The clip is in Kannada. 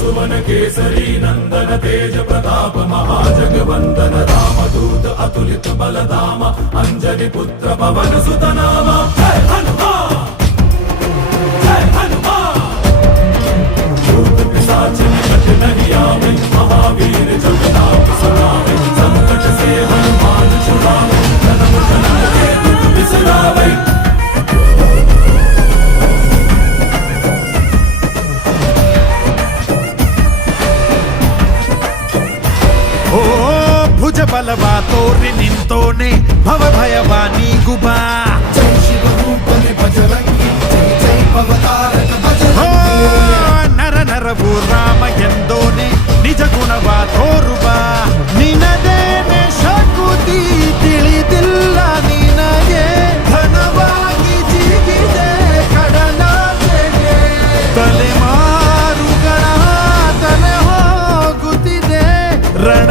सुवन केसरी नंदन तेज प्रताप महाजगवंदन रामदूत अतुलित बलधाम अंजनी पुत्र पवन सुत नाम जय हनुमान जय हनुमान भूत पिशाच निकट नहीं आवे महावीर जब नाम सुनावे संकट से हनुमान छुड़ावे जन्म जन्म के दुख बिसरावे ಭುಜ ಬಲವಾ ತೋರಿ ನಿಂತೋನೆ ಭವ ಭಯವಾನಿ ಗುಬಾ जय शिव रूपन बजरंगी जय जय अवतारक बजरंगी ನರ ನರವು ರಾಮ ಎಂದೋನೆ ನಿಜ ಗುಣವ ತೋರುವ ನಿನದೇನೆ ಶಕುತಿ ತಿಳಿದಿಲ್ಲ ನಿನಗೆ ಘನವಾಗಿ ಜಿಗಿದೆ ಕಡಲಾಚೆಗೆ ತಲೆಮಾರುಗಳ ತಲೆ ಹೋಗುತ್ತಿದೆ ರಣ